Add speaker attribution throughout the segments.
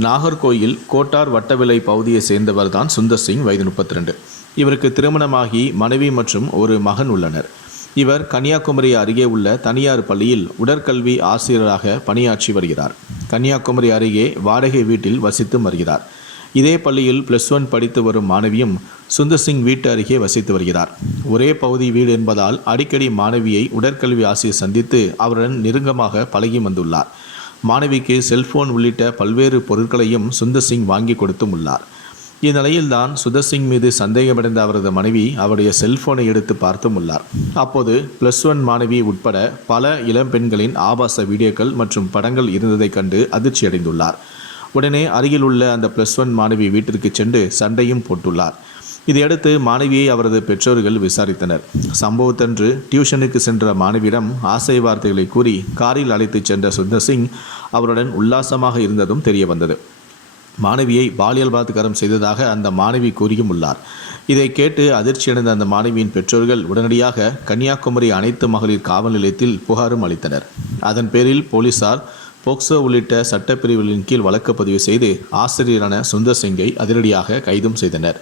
Speaker 1: நாகர்கோயில் கோட்டார் வட்டவிலை பகுதியை சேர்ந்தவர் தான் சுந்தர் சிங் வயது முப்பத்தி ரெண்டு இவருக்கு திருமணமாகி மனைவி மற்றும் ஒரு மகன் உள்ளனர். இவர் கன்னியாகுமரி அருகே உள்ள தனியார் பள்ளியில் உடற்கல்வி ஆசிரியராக பணியாற்றி வருகிறார். கன்னியாகுமரி அருகே வாடகை வீட்டில் வசித்து வருகிறார். இதே பள்ளியில் பிளஸ் ஒன் படித்து வரும் மாணவியும் சுந்தர் சிங் வீட்டு அருகே வசித்து வருகிறார். ஒரே பகுதி வீடு என்பதால் அடிக்கடி மாணவியை உடற்கல்வி ஆசிரியர் சந்தித்து அவருடன் நெருங்கமாக பழகி வந்துள்ளார். மாணவிக்கு செல்போன் உள்ளிட்ட பல்வேறு பொருட்களையும் சுந்தர் சிங் வாங்கி கொடுத்தும் உள்ளார். இந்நிலையில்தான் சுதர் சிங் மீது சந்தேகமடைந்த அவரது மனைவி அவருடைய செல்போனை எடுத்து பார்த்தும் உள்ளார். அப்போது பிளஸ் ஒன் மாணவி உட்பட பல இளம் பெண்களின் ஆபாச வீடியோக்கள் மற்றும் படங்கள் இருந்ததைக் கண்டு அதிர்ச்சியடைந்துள்ளார். உடனே அருகில் உள்ள அந்த பிளஸ் ஒன் மாணவி வீட்டிற்கு சென்று சண்டையும் போட்டுள்ளார். இதையடுத்து மாணவியை அவரது பெற்றோர்கள் விசாரித்தனர். சம்பவத்தன்று டியூஷனுக்கு சென்ற மாணவியிடம் ஆசை வார்த்தைகளை கூறி காரில் அழைத்துச் சென்ற சுந்தர் சிங் அவருடன் உல்லாசமாக இருந்ததும் தெரிய வந்தது மாணவியை பாலியல் பலாத்காரம் செய்ததாக அந்த மாணவி கூறியும் உள்ளார். இதை கேட்டு அதிர்ச்சியடைந்த அந்த மாணவியின் பெற்றோர்கள் உடனடியாக கன்னியாகுமரி அனைத்து மகளிர் காவல் நிலையத்தில் புகாரும் அளித்தனர். அதன் பேரில் போலீசார் போக்சோ உள்ளிட்ட சட்டப்பிரிவுகளின் கீழ் வழக்கு பதிவு செய்து ஆசிரியரான சுந்தர் சிங்கை அதிரடியாக கைதும் செய்தனர்.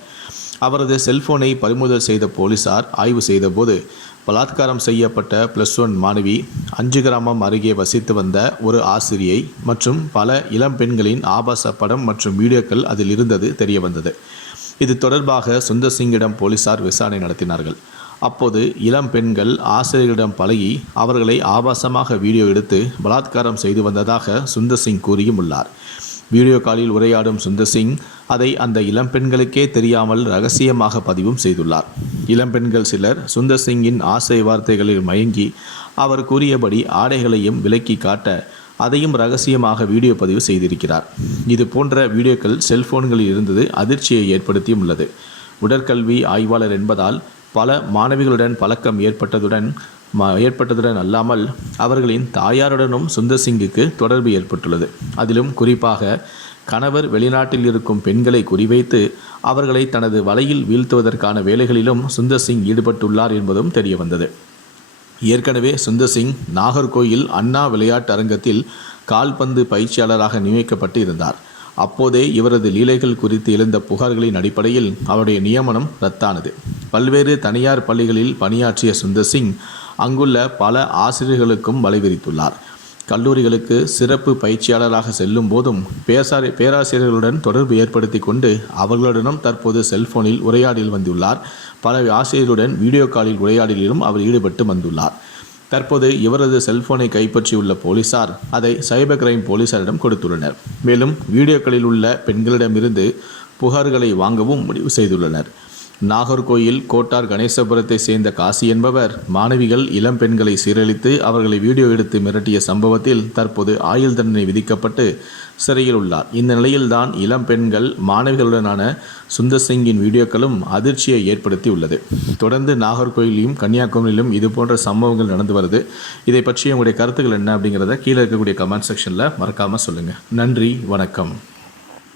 Speaker 1: அவரது செல்போனை பறிமுதல் செய்த போலீசார் ஆய்வு செய்தபோது பலாத்காரம் செய்யப்பட்ட பிளஸ் ஒன் மாணவி அஞ்சு கிராமம் அருகே வசித்து வந்த ஒரு ஆசிரியை மற்றும் பல இளம் பெண்களின் ஆபாச படம் மற்றும் வீடியோக்கள் அதில் இருந்தது தெரிய வந்தது இது தொடர்பாக சுந்தர் சிங்கிடம் போலீசார் விசாரணை நடத்தினார்கள். அப்போது இளம் பெண்கள் ஆசிரியர்களிடம் பழகி அவர்களை ஆபாசமாக வீடியோ எடுத்து பலாத்காரம் செய்து வந்ததாக சுந்தர் சிங் கூறியும் உள்ளார். வீடியோ காலில் உரையாடும் சுந்தர் சிங் அதை அந்த இளம்பெண்களுக்கே தெரியாமல் ரகசியமாக பதிவும் செய்துள்ளார். இளம்பெண்கள் சிலர் சுந்தர் சிங்கின் ஆசை வார்த்தைகளில் மயங்கி அவர் கூறியபடி ஆடைகளையும் விலக்கி காட்ட அதையும் ரகசியமாக வீடியோ பதிவு செய்திருக்கிறார். இது போன்ற வீடியோக்கள் செல்போன்களில் இருந்தது அதிர்ச்சியை ஏற்படுத்தியும் உள்ளது உடற்கல்வி ஆய்வாளர் என்பதால் பல மாணவிகளுடன் பழக்கம் ஏற்பட்டதுடன் ஏற்பட்டதுடன் அல்லாமல் அவர்களின் தாயாருடனும் சுந்தர் சிங்குக்கு தொடர்பு ஏற்பட்டுள்ளது. அதிலும் குறிப்பாக கணவர் வெளிநாட்டில் இருக்கும் பெண்களை குறிவைத்து அவர்களை தனது வலையில் வீழ்த்துவதற்கான வேலைகளிலும் சுந்தர் சிங் ஈடுபட்டுள்ளார் என்பதும் தெரிய வந்தது ஏற்கனவே சுந்தர் சிங் நாகர்கோயில் அண்ணா விளையாட்டு அரங்கத்தில் கால்பந்து பயிற்சியாளராக நியமிக்கப்பட்டு இருந்தார். அப்போதே இவரது லீலைகள் குறித்து எழுந்த புகார்களின் அடிப்படையில் அவருடைய நியமனம் ரத்தானது. பல்வேறு தனியார் பள்ளிகளில் பணியாற்றிய சுந்தர் சிங் அங்குள்ள பல ஆசிரியர்களுக்கும் வலை விரித்துள்ளார் கல்லூரிகளுக்கு சிறப்பு பயிற்சியாளராக செல்லும் போதும் பேசாரி பேராசிரியர்களுடன் தொடர்பு ஏற்படுத்தி கொண்டு அவர்களுடனும் தற்போது செல்போனில் உரையாடில் வந்துள்ளார். பல ஆசிரியர்களுடன் வீடியோ காலில் உரையாடலிலும் அவர் ஈடுபட்டு வந்துள்ளார். தற்போது இவரது செல்போனை கைப்பற்றியுள்ள போலீசார் அதை சைபர் கிரைம் போலீசாரிடம் கொடுத்துள்ளனர். மேலும் வீடியோக்களில் உள்ள பெண்களிடமிருந்து புகார்களை வாங்கவும் முடிவு செய்துள்ளனர். நாகர்கோயில் கோட்டார் கணேசபுரத்தை சேர்ந்த காசி என்பவர் மாணவிகள் இளம் பெண்களை சீரழித்து அவர்களை வீடியோ எடுத்து மிரட்டிய சம்பவத்தில் தற்போது ஆயுள் தண்டனை விதிக்கப்பட்டு சிறையில் உள்ளார். இந்த நிலையில்தான் இளம் பெண்கள் மாணவிகளுடனான சுந்தர் சிங்கின் வீடியோக்களும் அதிர்ச்சியை ஏற்படுத்தி உள்ளது தொடர்ந்து நாகர்கோயிலையும் கன்னியாகுமரியிலும் இது போன்ற சம்பவங்கள் நடந்து வருது. இதை பற்றி உங்களுடைய கருத்துக்கள் என்ன அப்படிங்கிறத கீழே இருக்கக்கூடிய கமெண்ட் செக்ஷனில் மறக்காமல் சொல்லுங்கள் நன்றி வணக்கம்.